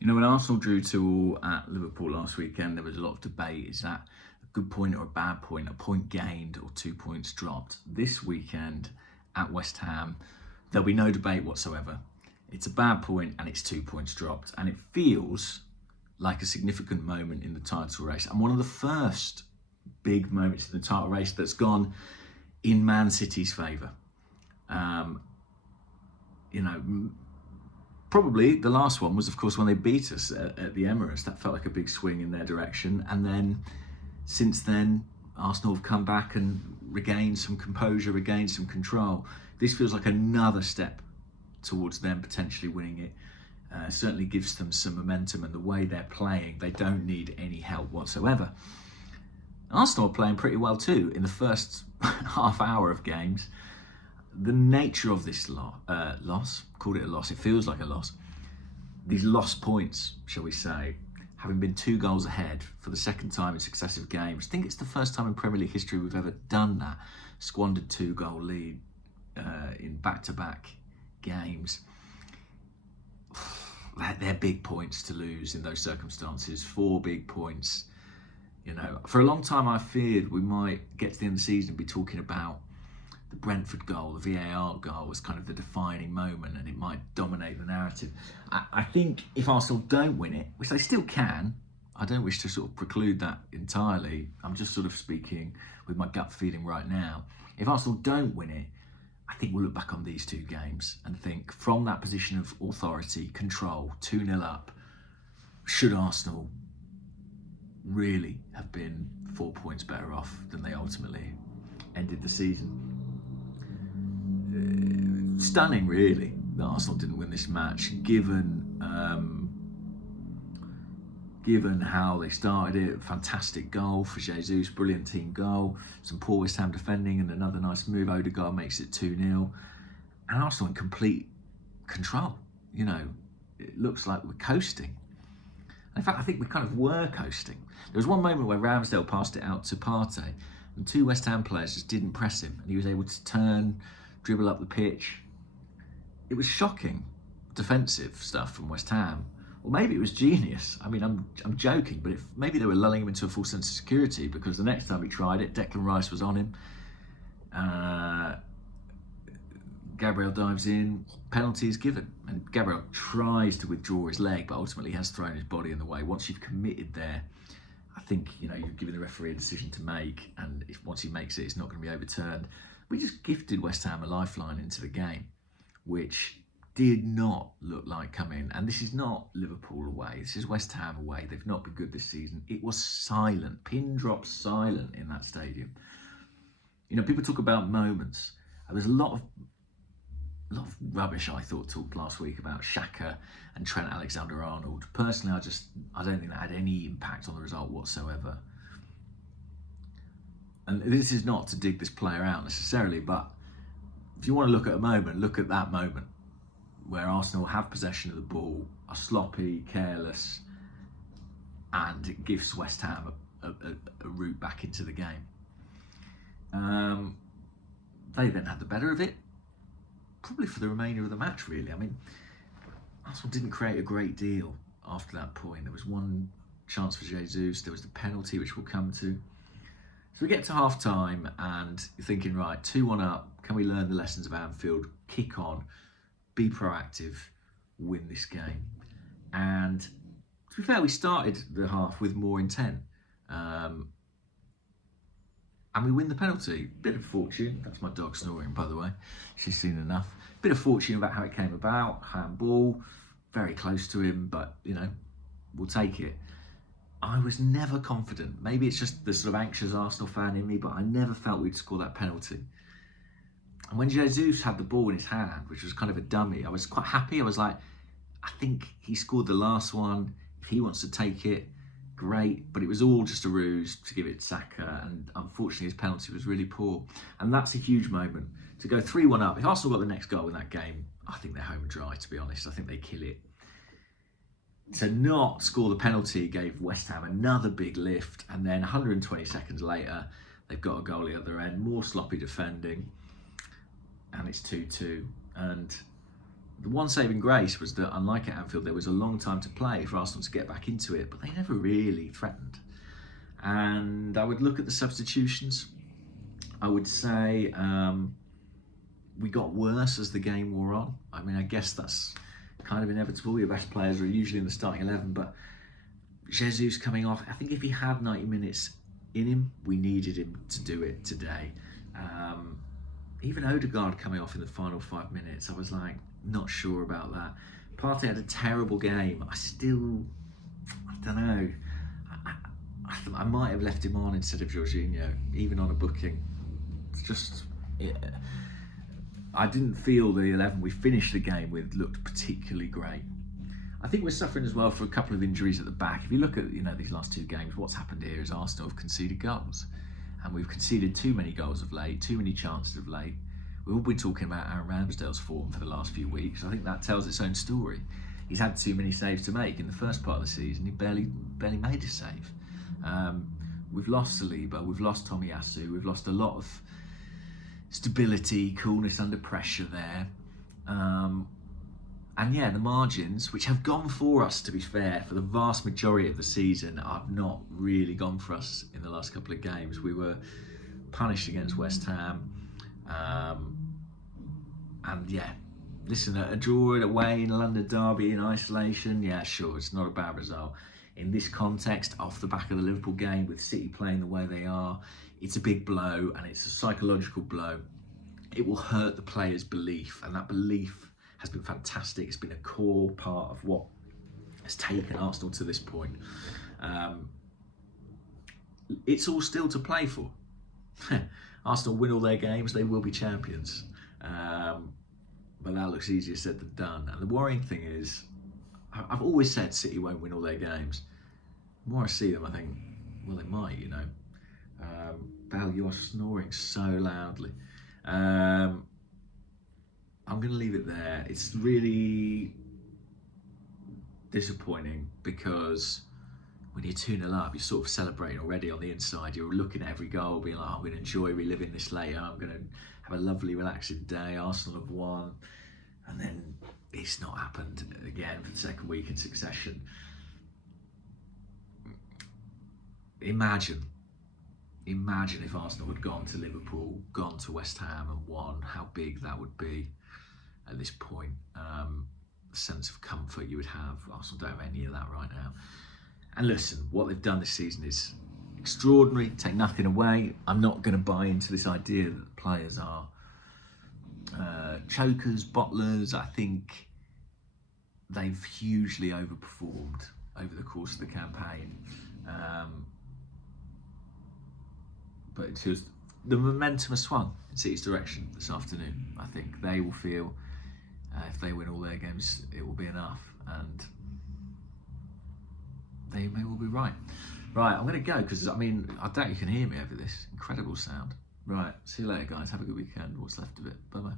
You know, when Arsenal drew 2-2 at Liverpool last weekend, there was a lot of debate. Is that a good point or a bad point? A point gained or 2 points dropped? This weekend at West Ham, there'll be no debate whatsoever. It's a bad point and it's 2 points dropped. And it feels like a significant moment in the title race. And one of the first big moments in the title race that's gone in Man City's favour. Probably the last one was, of course, when they beat us at the Emirates. That felt like a big swing in their direction. And then, since then, Arsenal have come back and regained some composure, regained some control. This feels like another step towards them potentially winning it. Certainly gives them some momentum, and the way they're playing, they don't need any help whatsoever. Arsenal are playing pretty well too in the first half hour of games. The nature of this loss, called it a loss, it feels like a loss. These lost points, shall we say, having been 2 goals ahead for the second time in successive games. I think it's the first time in Premier League history we've ever done that. Squandered 2-goal lead in back-to-back games. They're big points to lose in those circumstances. 4 big points. You know, for a long time I feared we might get to the end of the season and be talking about the Brentford goal, the VAR goal, was kind of the defining moment, and it might dominate the narrative. I think if Arsenal don't win it, which they still can, I don't wish to sort of preclude that entirely. I'm just sort of speaking with my gut feeling right now. If Arsenal don't win it, I think we'll look back on these 2 games and think, from that position of authority, control, 2-0 up, should Arsenal really have been 4 points better off than they ultimately ended the season? Stunning, really, that Arsenal didn't win this match, given how they started it. Fantastic goal for Jesus, brilliant team goal, some poor West Ham defending, and another nice move. Odegaard makes it 2-0, and Arsenal in complete control. You know, it looks like we're coasting. In fact, I think we kind of were coasting. There was one moment where Ramsdale passed it out to Partey, and 2 West Ham players just didn't press him, and he was able to turn, dribble up the pitch. It was shocking defensive stuff from West Ham. Or maybe it was genius. I mean, I'm joking, but maybe they were lulling him into a false sense of security, because the next time he tried it, Declan Rice was on him. Gabriel dives in, penalty is given. And Gabriel tries to withdraw his leg, but ultimately has thrown his body in the way. Once you've committed there, I think, you've given the referee a decision to make, and once he makes it, it's not going to be overturned. We just gifted West Ham a lifeline into the game, which did not look like coming. And this is not Liverpool away. This is West Ham away. They've not been good this season. It was silent, pin drop silent in that stadium. People talk about moments. There was a lot of rubbish, I thought, talked last week about Xhaka and Trent Alexander-Arnold. Personally, I don't think that had any impact on the result whatsoever. And this is not to dig this player out necessarily, but if you want to look at a moment, look at that moment where Arsenal have possession of the ball, are sloppy, careless, and it gives West Ham a route back into the game. They then had the better of it, probably for the remainder of the match, really. I mean, Arsenal didn't create a great deal after that point. There was one chance for Jesus, there was the penalty, which we'll come to. So we get to half time and you're thinking, right, 2-1 up, can we learn the lessons of Anfield, kick on, be proactive, win this game? And to be fair, we started the half with more intent. And we win the penalty. Bit of fortune. That's my dog snoring, by the way. She's seen enough. Bit of fortune about how it came about. Handball, very close to him, but, we'll take it. I was never confident. Maybe it's just the sort of anxious Arsenal fan in me, but I never felt we'd score that penalty. And when Jesus had the ball in his hand, which was kind of a dummy, I was quite happy. I was like, I think he scored the last one. If he wants to take it, great. But it was all just a ruse to give it to Saka. And unfortunately, his penalty was really poor. And that's a huge moment. To go 3-1 up. If Arsenal got the next goal in that game, I think they're home and dry, to be honest. I think they kill it. To not score the penalty gave West Ham another big lift, and then 120 seconds later, they've got a goal at the other end, more sloppy defending, and it's 2-2. And The one saving grace was that, unlike at Anfield, there was a long time to play for Arsenal to get back into it, but they never really threatened. And I would look at the substitutions. I would say we got worse as the game wore on. I mean, I guess that's kind of inevitable. Your best players are usually in the starting 11, but Jesus coming off, I think if he had 90 minutes in him, we needed him to do it today. Even Odegaard coming off in the final 5 minutes, I was like, not sure about that. Partey had a terrible game. I don't know. I might have left him on instead of Jorginho, even on a booking. It's just, yeah. I didn't feel the 11 we finished the game with looked particularly great. I think we're suffering as well for a couple of injuries at the back. If you look at these last two games, what's happened here is Arsenal have conceded goals, and we've conceded too many goals of late, too many chances of late. We've all been talking about Aaron Ramsdale's form for the last few weeks. I think that tells its own story. He's had too many saves to make in the first part of the season. He barely made a save. We've lost Saliba, we've lost Tomiyasu, we've lost a lot of stability, coolness under pressure there. And yeah, the margins, which have gone for us, to be fair, for the vast majority of the season, have not really gone for us in the last couple of games. We were punished against West Ham. And yeah, listen, a draw away in a London derby in isolation, yeah, sure, it's not a bad result. In this context, off the back of the Liverpool game, with City playing the way they are, it's a big blow, and it's a psychological blow. It will hurt the players' belief, and that belief has been fantastic. It's been a core part of what has taken Arsenal to this point. It's all still to play for. Arsenal win all their games, they will be champions. But that looks easier said than done. And the worrying thing is, I've always said City won't win all their games. The more I see them, I think, well, they might, Bell, you are snoring so loudly. I'm going to leave it there. It's really disappointing because when you're 2-0 up, you're sort of celebrating already on the inside. You're looking at every goal, being like, I'm going to enjoy reliving this later. I'm going to have a lovely, relaxing day. Arsenal have won. And then it's not happened again for the second week in succession. Imagine if Arsenal had gone to Liverpool, gone to West Ham and won, how big that would be at this point. The sense of comfort you would have. Arsenal don't have any of that right now. And listen, what they've done this season is extraordinary, take nothing away. I'm not going to buy into this idea that the players are chokers, bottlers. I think they've hugely overperformed over the course of the campaign. But it's just the momentum has swung in City's direction this afternoon. I think they will feel if they win all their games, it will be enough. And they may well be right. Right, I'm going to go because, I doubt you can hear me over this incredible sound. Right, see you later, guys. Have a good weekend. What's left of it. Bye-bye.